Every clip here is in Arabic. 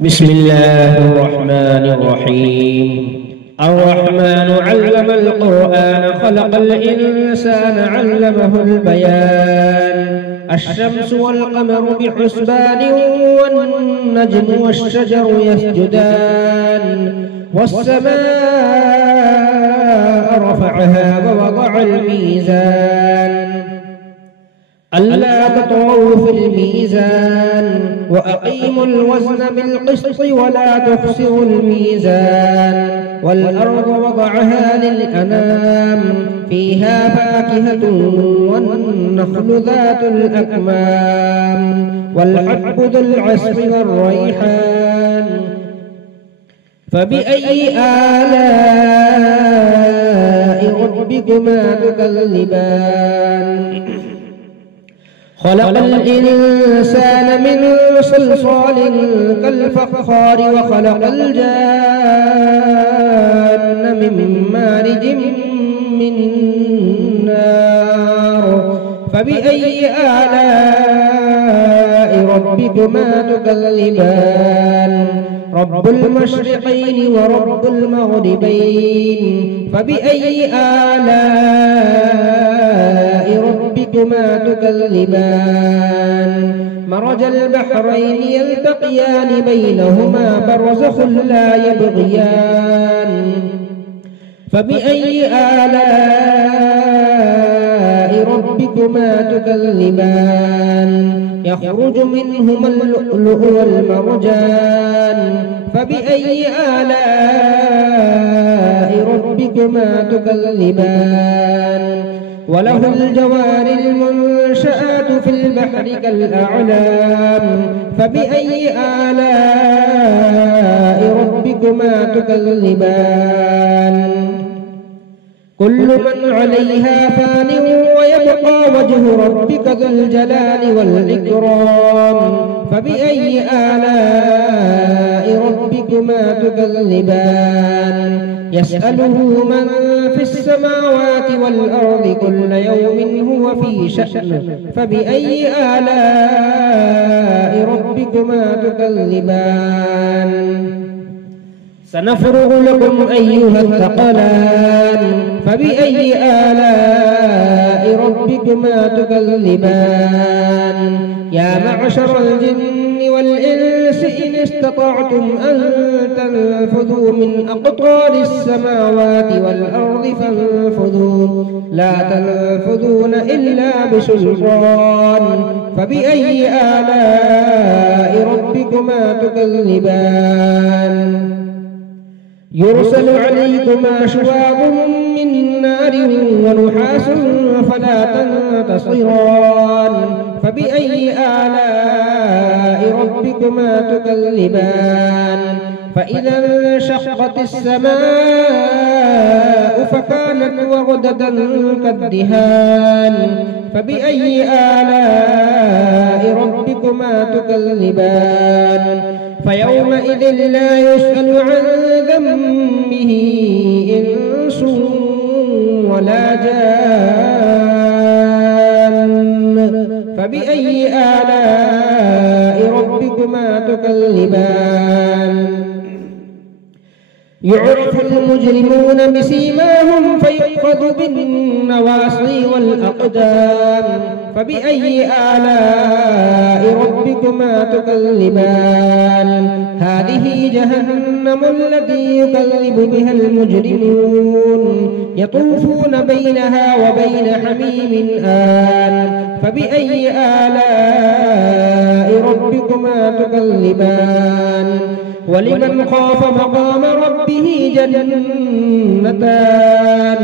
بسم الله الرحمن الرحيم. الرحمن علم القرآن خلق الإنسان علمه البيان. الشمس والقمر بحسبان والنجم والشجر يسجدان. والسماء رفعها ووضع الميزان ألا تطغوا في الميزان وأقيموا الوزن بالقسط ولا تخسروا الميزان. والأرض وضعها للأنام فيها فاكهة والنخل ذات الأكمام والحب ذو العصف والريحان. فبأي آلاء ربكما تكذبان؟ خلق الإنسان من صلصال كالفخار وخلق الجان من مارج من نار. فبأي آلاء ربكما تكذبان؟ رب المشرقين ورب المغربين. فبأي آلاء ربكما تكذبان؟ مرج البحرين يلتقيان بينهما برزخ لا يبغيان. فبأي آلاء ربكما تكذبان؟ يخرج منهما اللؤلؤ والمرجان. فبأي آلاء ربكما تكذبان؟ وله الجوار المنشآت في البحر كالأعلام. فبأي آلاء ربكما تكذبان؟ كل من عليها فان ويبقى وجه ربك ذو الجلال والإكرام. فبأي آلاء ربكما تكذبان؟ يسأله من في السماوات والأرض كل يوم هو في شأن. فبأي آلاء ربكما تكذبان؟ سنفرغ لكم أيها الثقلان. فبأي آلاء ربكما تكذبان؟ يا معشر الجن والإنس إن استطعتم أن تنفذوا من أقطار السماوات والأرض فانفذوا لا تنفذون إلا بسلطان. فبأي آلاء ربكما تكذبان؟ يرسل عليكما شواظ من نار ونحاس فلا تنتصران. فبأي آلاء ربكما تكذبان؟ فإذا انشقت السماء فكانت وردة كالدهان. فبأي آلاء ربكما تكذبان؟ فيومئذ لا يسأل عن ذنبه إنس ولا جان. فبأي آلاء ربكما تكذبان؟ يعرف المجرمون بسيماهم فيؤخذ بالنواصي والأقدام. فبأي آلاء ربكما تكذبان؟ هذه جهنم التي يكذب بها المجرمون يطوفون بينها وبين حميم آن. فبأي آلاء ربكما تكذبان؟ ولمن خاف مقام ربه جنتان.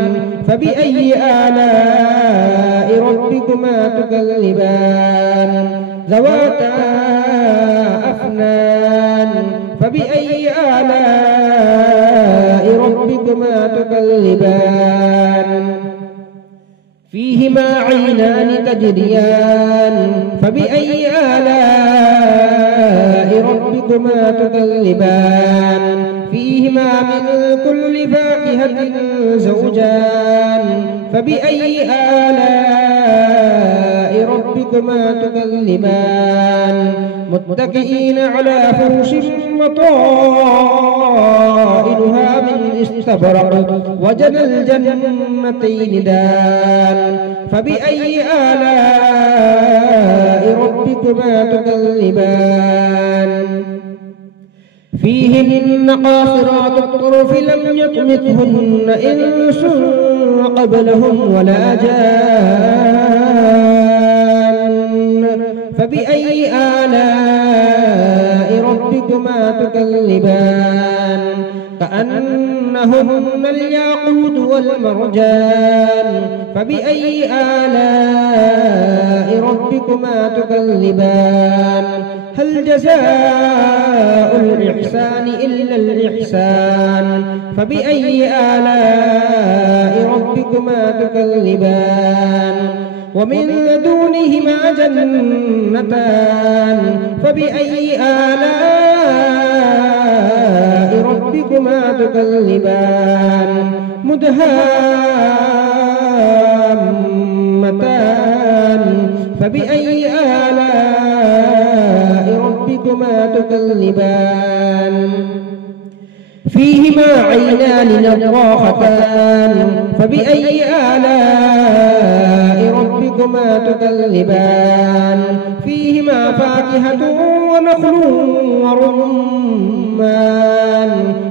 فبأي آلاء ربكما تكذبان؟ ذواتا أفنان. فبأي آلاء ربكما تكذبان؟ فيهما عينان تجريان. فبأي آلاء ربكما تكذبان؟ فيهما من كل فاكهة زوجان. فبأي آلاء ربكما تكذبان متكئين على فرش مطائنها من استبرق وجنى الجنتين دان فبأي آلاء ربكما تكذبان فيهن قاصرات الطرف لم يطمثهن إنس قبلهم ولا جان فبأي آلاء ربكما تكذبان كأنهن الياقوت والمرجان فبأي آلاء ربكما تكذبان هل جزاء الإحسان إلا الإحسان فبأي آلاء ربكما تكذبان ومن دونهما جنتان فبأي آلاء ربكما تكذبان مدهامتان فبأي آلاء ربكما تكذبان فيهما عينان نضاختان فبأي آلاء ربكما تكذبان فيهما فاكهة ونخل ورمان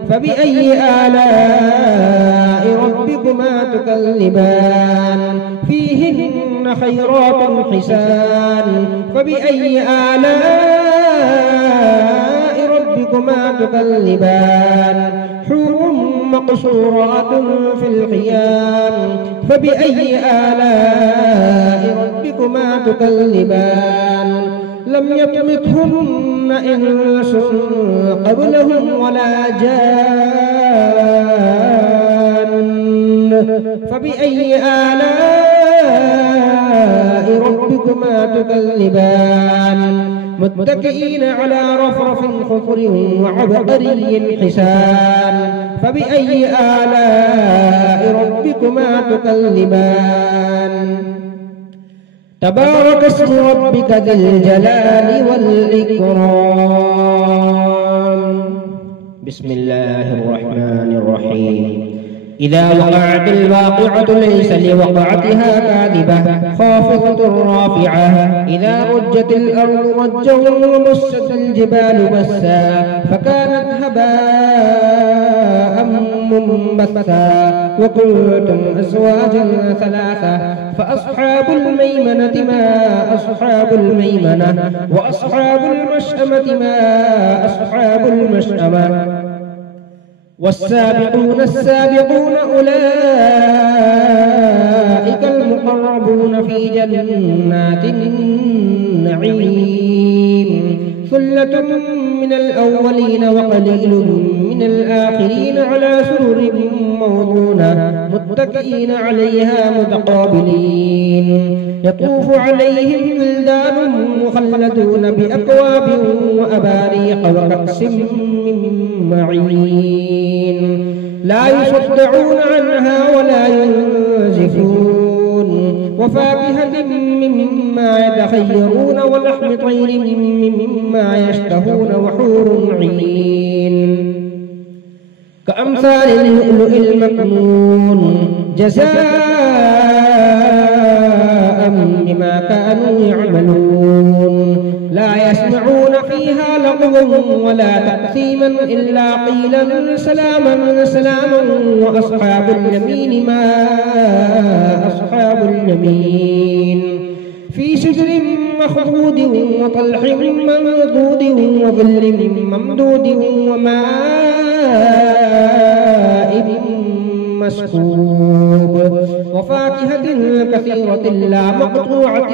فبأي آلاء ربكما تكذبان فيهن خيرات حسان فبأي آلاء ربكما تكذبان حور مقصورات في الخيام فبأي آلاء ربكما تكذبان لم يطمثهن إنس قبلهم ولا جان فبأي آلاء ربكما تكذبان متكئين على رفرف خضر وعبقري حسان فبأي آلاء ربكما تكذبان تبارك اسم ربك ذي الجلال والإكرام بسم الله الرحمن الرحيم إذا وقعت الواقعة ليس لوقعتها كاذبة خافضة رافعة إذا رجت الأرض رجا وبست الجبال بسا فكانت هباء منبثا وكنتم أزواجا ثلاثة فأصحاب الميمنة ما أصحاب الميمنة وأصحاب المشأمة ما أصحاب المشأمة والسابقون السابقون أولئك المقربون في جنات النعيم ثلة من الأولين وقليل من الآخرين على سرر موضونة متكئين عليها متقابلين يطوف عليهم ولدان مخلدون بأكواب وأباريق وكأس من معين لا يصدعون عنها ولا ينزفون وفاكهة مما يتخيرون ولحم طير مما يشتهون وحور عين كأمثال اللؤلؤ المكنون جزاء بما كانوا يعملون لا يسمعون فيها لغوا ولا تأثيما إلا قيلا سلاما سلاما وأصحاب اليمين ما أصحاب اليمين في سدر مخضود وطلح منضود وظل ممدود وماء مسكوب وفاكهة كثيرة لا مقطوعة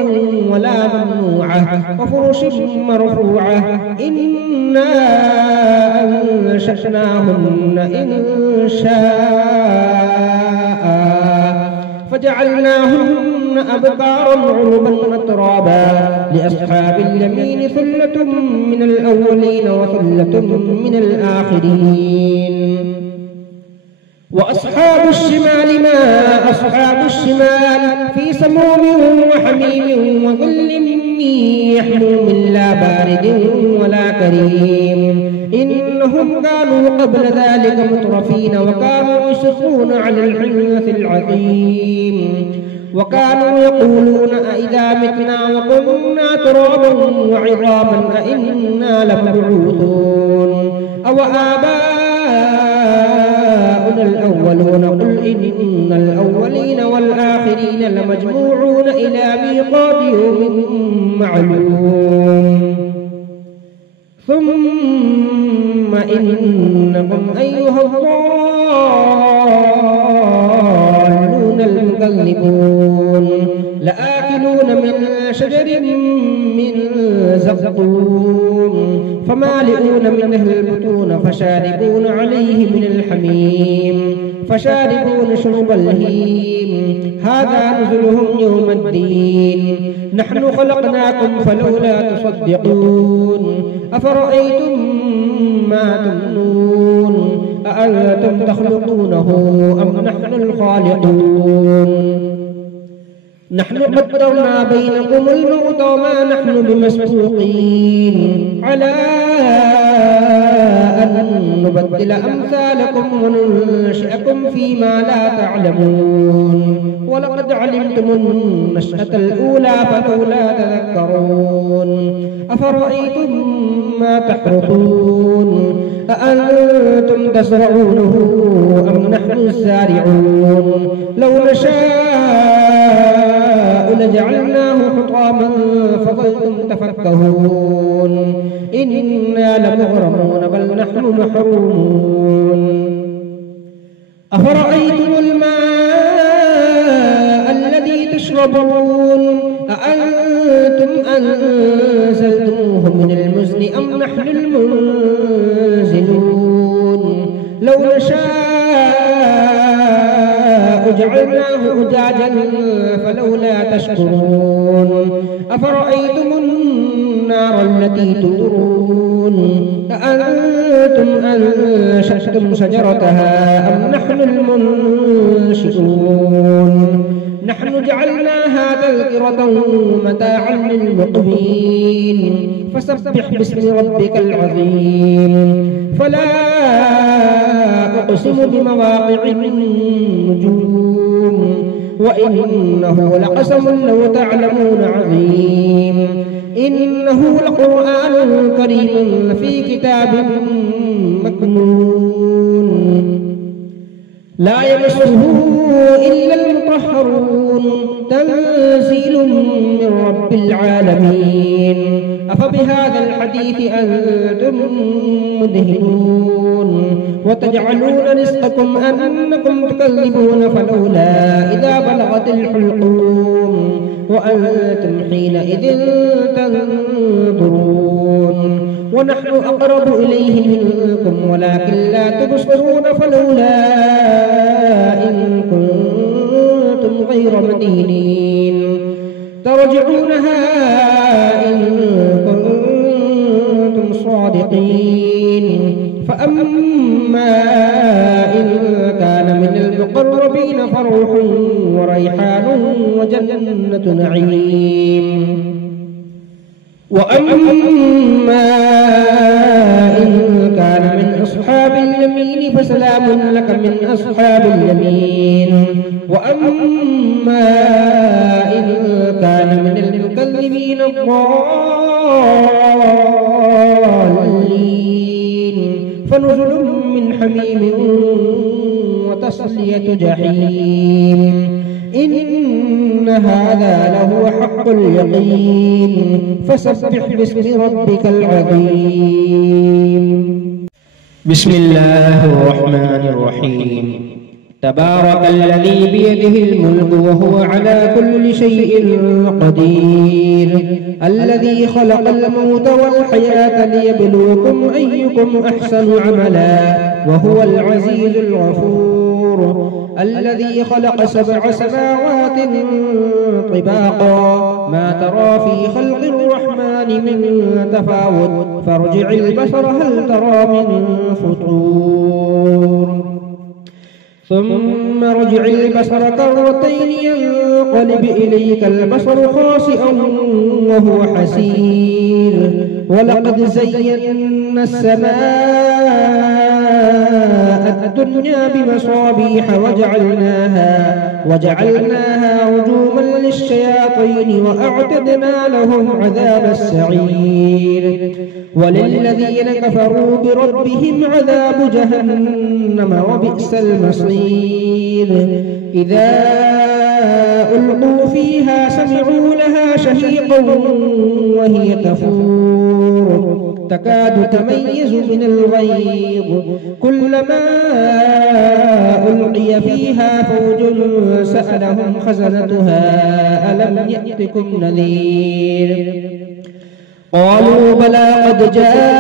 ولا ممنوعة وفرش مرفوعة إنا أنشأناهن إنشاء فجعلناهن أبكارا عربا أترابا لأصحاب اليمين ثلة من الأولين وثلة من الآخرين وأصحاب الشمال ما أصحاب الشمال في سموم وحميم وظل يحموم لا بارد ولا كريم إنهم كانوا قبل ذلك مترفين وكانوا يصرون على الحنث العظيم وكانوا يقولون أئذا متنا وكنا ترابا وعظاما أئنا لمبعوثون أو آباؤنا الأولون قل إن الأولين والآخرين لمجموعون إلى ميقات يوم معلوم ثم إنكم أيها الضالون المكذبون لآكلون من شجر من زقوم فمالئون منه البطون فشاربون عليه من الحميم فشاربون شرب الهيم هذا نزلهم يوم الدين نحن خلقناكم فلولا تصدقون أفرأيتم ما تمنون أأنتم تخلقونه أم نحن الخالقون نحن قدرنا بينكم الموت وما نحن بمسبوقين على أن نبدل أمثالكم وننشئكم فيما لا تعلمون ولقد علمتم النشأة الأولى فلولا تذكرون أفرأيتم ما تحرثون أأنتم تزرعونه أم نحن الزارعون لو نشاء لجعلناه حطاما فظلتم تفكهون إنا لمغرمون بل نحن محرومون أفرأيتم الماء الذي تشربون أأنتم أنزلتموه من المزن أم نحن المنزلون لو نشاء جعلناه أجاجا فلولا تشكرون أفرأيتم النار التي تورون أأنتم أنشأتم شجرتها أم نحن المنشئون نحن جعلناها تذكرة متاعا للمقوين فسبح باسم ربك العظيم فلا أقسم بمواقع النجوم وإنه لقسم لو تعلمون عظيم إنه لقرآن كريم في كتاب مكنون لا يمسه إلا المطهرون تنزيل من رب العالمين أفبهذا الحديث أنتم مدهنون وتجعلون رزقكم أنكم تكذبون فلولا إذا بلغت الحلقوم وأنتم حينئذ تنظرون ونحن أقرب إليه منكم ولكن لا تبصرون فلولا إن كنتم غير مدينين ترجعونها إن كنتم صادقين فأما إن كان من المقربين فروح وريحان وجنة نعيم وأما إن كان من أصحاب اليمين فسلام لك من أصحاب اليمين وأما إن كان من المكذبين الضالين فنزل من حميم وتصلية جحيم إن هذا لهو حق اليقين فسبح باسم ربك العظيم بسم الله الرحمن الرحيم تبارك الذي بيده الملك وهو على كل شيء قدير الذي خلق الموت والحياة ليبلوكم أيكم أحسن عملا وهو العزيز الغفور الذي خلق 7 سماوات طباقا ما ترى في خلق الرحمن من تفاوت فارجع البصر هل ترى من فطور ثم ارجع البصر كرتين ينقلب إليك البصر خاسئا وهو حسير ولقد زينا السماء الدنيا بمصابيح وجعلناها رجوما للشياطين وأعتدنا لهم عذاب السعير وللذين كفروا بربهم عذاب جهنم وبئس المصير إذا ألقوا فيها سمعوا لها شهيقا وهي تفور تكاد تميز من الغيظ كلما ألقي فيها فوج سألهم خزنتها ألم يأتكم نذير قالوا بلى قد جاءنا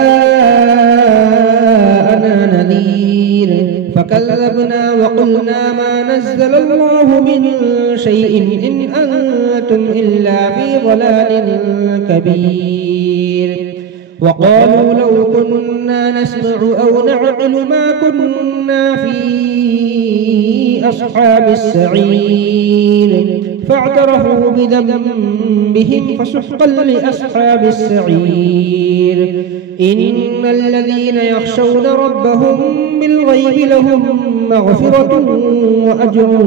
نذير فكذبنا وقلنا ما نزل الله من شيء إن أنتم إلا في ضلال كبير وقالوا لو كنا نسمع أو نعقل ما كنا في أصحاب السعير فاعترفوا بذنبهم فسحقا لأصحاب السعير إن الذين يخشون ربهم بالغيب لهم مغفرة وأجر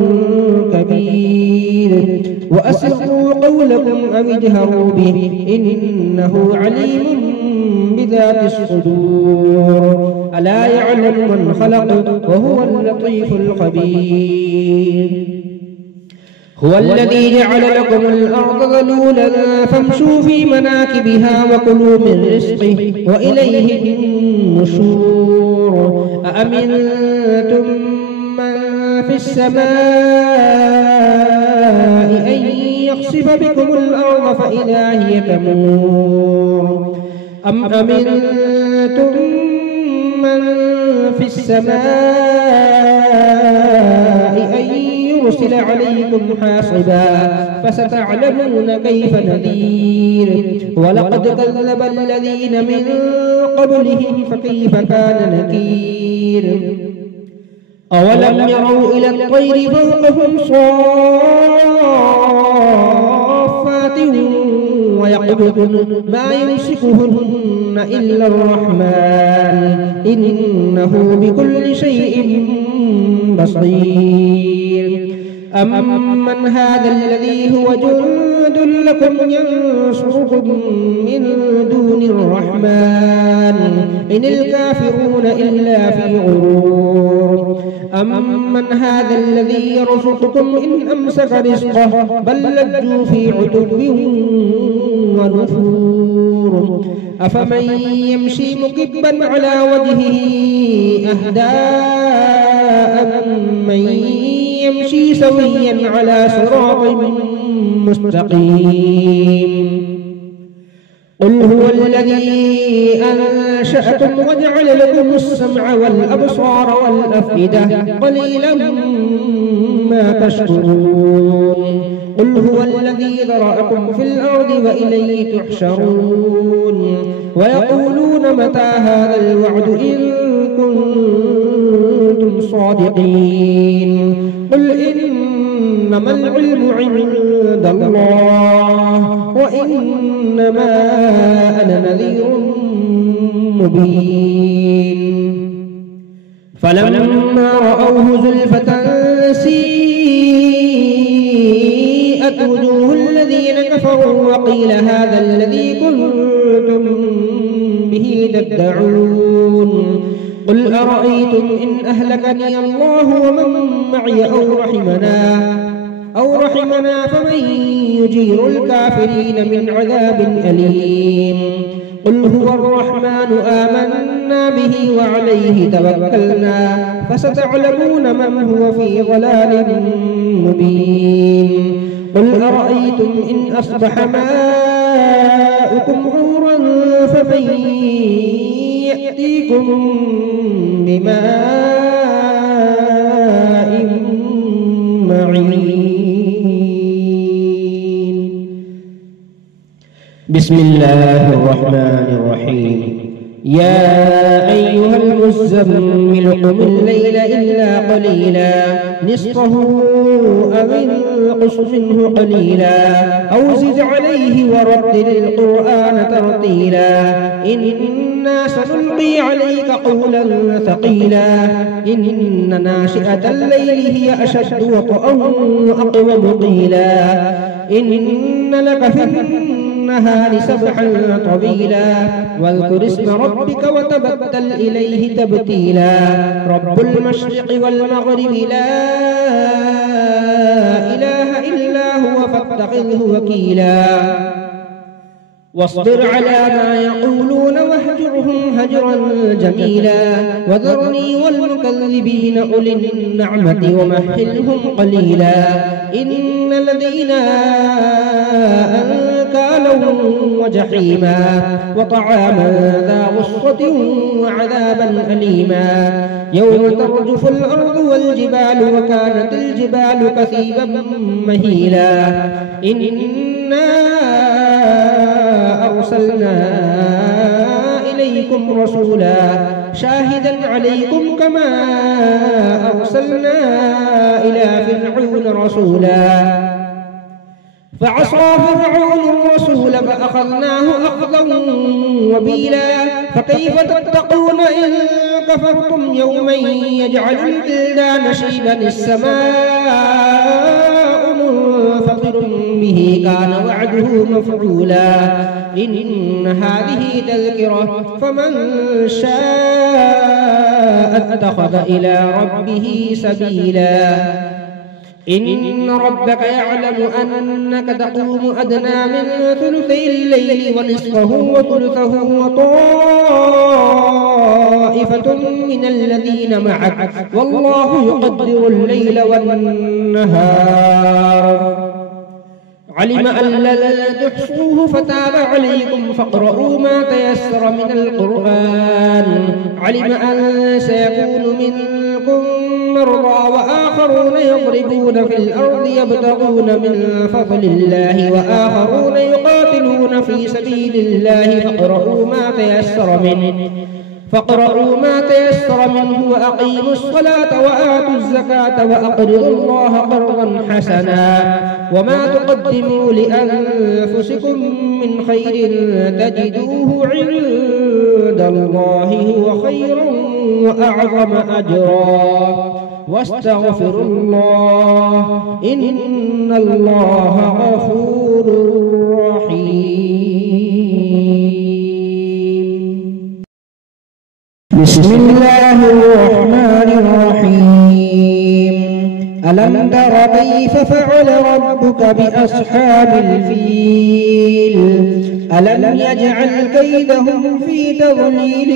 كبير وأسروا قولكم أو اجهروا به إنه عليم بذات الصدور ألا يعلم من خلق وهو اللطيف الخبير هو الذي جعل لكم الأرض ذلولا فامشوا في مناكبها وكلوا من رزقه وإليه النشور أأمنتم من في السماء أن يخسف بكم الأرض فإذا هي تمور أم أمنتم من في السماء أن يرسل عليكم حاصبا فستعلمون كيف نذير ولقد كذب الذين من قبلهم فكيف كان نكير أولم يروا إلى الطير فوقهم صافات ويقبضن ما يمسكهن إلا الرحمن إنه بكل شيء بصير أمن هذا الذي هو جند لكم ينصركم من دون الرحمن إن الكافرون إلا في غرور أمن هذا الذي يرزقكم إن أمسك رزقه بل لجوا في عتب ونفور أفمن يمشي مكبا على وجهه أهدى أمن يمشي سويا على صراط مستقيم قل هو الذي أنشأكم وجعل لكم السمع والأبصار والأفئدة قليلا ما تشكرون قل هو الذي ذرأكم في الأرض وإليه تحشرون ويقولون متى هذا الوعد إن كنتم صادقين قل إنما العلم عند الله وإنما أنا نذير مبين فلما رأوه زلفة سيئت وجوه الذين كفروا وقيل هذا الذي كنتم به تدعون قل أرأيتم إن أهلكني الله ومن معي أو رحمنا فمن يجير الكافرين من عذاب أليم قل هو الرحمن آمنا به وعليه توكلنا فستعلمون من هو في ضلال مبين قل أرأيتم إن أصبح ماؤكم غورا فمن يأتيكم بماء معين بسم الله الرحمن الرحيم يا أيها المزمل قم الليل إلا قليلا نصفه أو انقص منه قليلا أو زد عليه ورتل القرآن ترتيلا إنا سنلقي عليك قولا ثقيلا إن ناشئة الليل هي أشد وطئا وأقوم قيلا إن لك في النهار سبحا طويلا واذكر اسم ربك وتبتل إليه تبتيلا رب المشرق والمغرب لا إله إلا هو فاتخذه وكيلا واصبر على ما يقولون واهجرهم هجرا جميلا وذرني والمكذبين أولي النعمة ومهلهم قليلا إن الذين أنكالا وجحيما وطعاما ذا غصة وعذابا أليما يوم ترجف الأرض والجبال وكانت الجبال كثيبا مهيلا إنا أرسلنا إليكم رسولا شاهدا عليكم كما أرسلنا إلى فرعون رسولا فعصى فرعون الرسول فأخذناه أخذا وبيلا فكيف تتقون إن كفرتم يوما يجعل البلدان شيبا السماء منفطر به كان وعده مفعولا إن هذه تذكرة فمن شاء اتخذ إلى ربه سبيلا إن ربك يعلم أنك تقوم أدنى من ثلثي الليل ونصفه وثلثه وطائفة من الذين معك والله يقدر الليل والنهار علم أن لن تحصوه فتاب عليكم فاقرؤوا ما تيسر من القرآن علم أن سيكون منكم مرضى وآخرون يضربون في الأرض يبتغون من فضل الله وآخرون يقاتلون في سبيل الله فاقرؤوا ما تيسر منه وأقيموا الصلاة وآتوا الزكاة وأقرضوا الله قرضا حسنا وما تقدموا لأنفسكم من خير تجدوه عند الله هو خيرا وأعظم أجرا واستغفروا الله إن الله غفور رحيم. بسم الله الرحمن الرحيم. ألم تر كيف فعل ربك بأصحاب الفيل ألم يجعل كيدهم في تضليل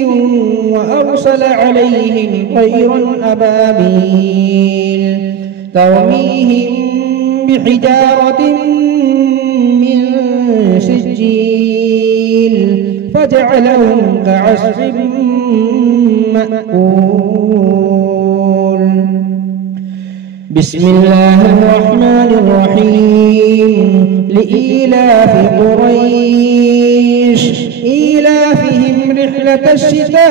وأرسل عليهم طيرا أبابيل ترميهم بحجارة من سجيل فجعلهم كعصف مأكول. بسم الله الرحمن الرحيم. لإيلاف قريش إيلافهم رحلة الشتاء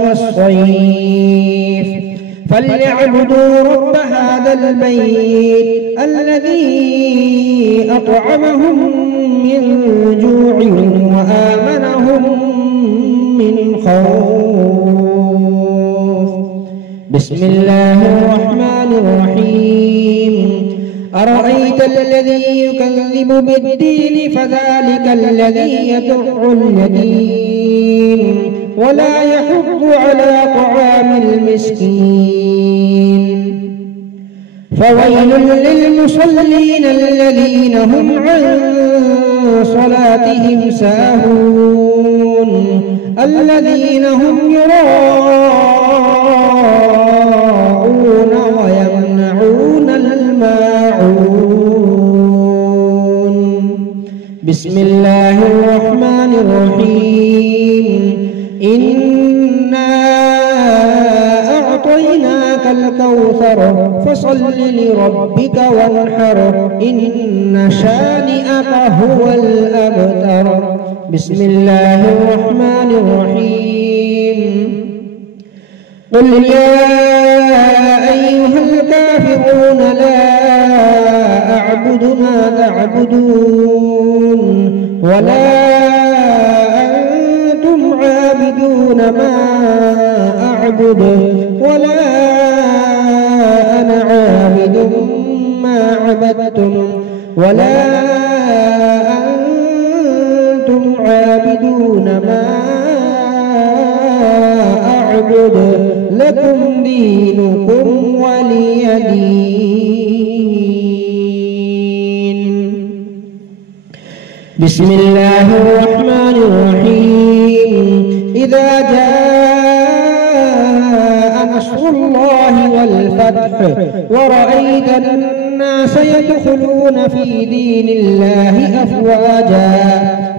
والصيف فليعبدوا رب هذا البيت الذي أطعمهم من جوع وآمنهم من خوف. بسم الله الرحمن الرحيم. أرأيت الذي يكذب بالدين فذلك الذي يدع اليتيم ولا يحض على طعام المسكين. فويل للمصلين الذين هم عن صلاتهم ساهون الذين هم يراءون ويمنعون الماعون. بسم الله الرحمن الرحيم. إنا أعطيناك الكوثر فصل لربك وانحر إن شانئك هو الأبتر. بسم الله الرحمن الرحيم قل يا أيها الكافرون لا أعبد ما تعبدون ولا أنتم عابدون ما أعبد ولا أنا عابد ما عبدتم ولا أنتم عابدون ما أعبد لكم دينكم ولي دين. بسم الله الرحمن الرحيم إذا جاء نصر الله والفتح ورأيت الناس يدخلون في دين الله أفواجا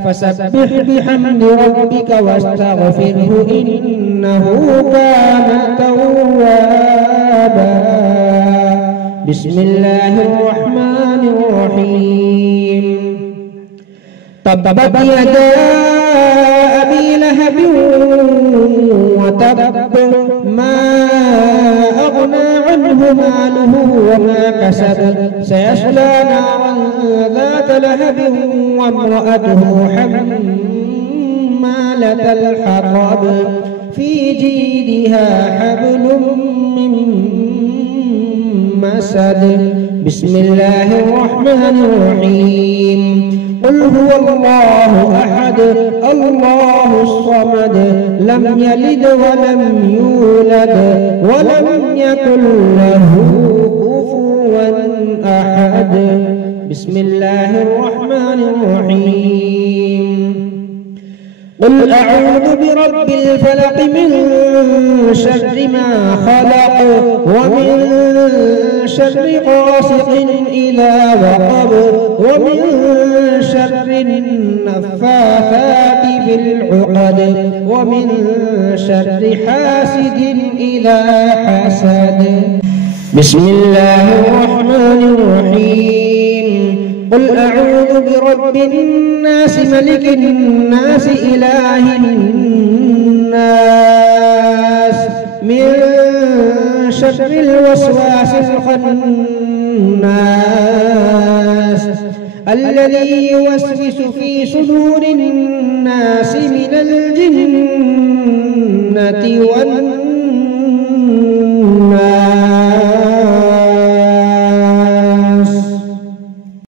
فسبح بحمد ربك واستغفره إنه كان توابا. بسم الله الرحمن الرحيم تبت يدا أبي لهب وتب ما أغنى عنه ماله وما كسب سيصلى نارا ذات لهب وامرأته حمالة الحطب في جيدها حبل من مسد. بسم الله الرحمن الرحيم قل هو الله أحد الله الصمد لم يلد ولم يولد ولم يكن له كفوا أحد. بسم الله الرحمن الرحيم قل أعوذ برب الفلق من شر ما خلق ومن شر غاسق إذا وقب ومن شر النفاثات في العقد ومن شر حاسد إذا حسد. بسم الله الرحمن الرحيم قل أعوذ برب الناس ملك الناس إله الناس من شر الوسواس الخناس الذي يوسوس في صدور الناس من الجنة والناس.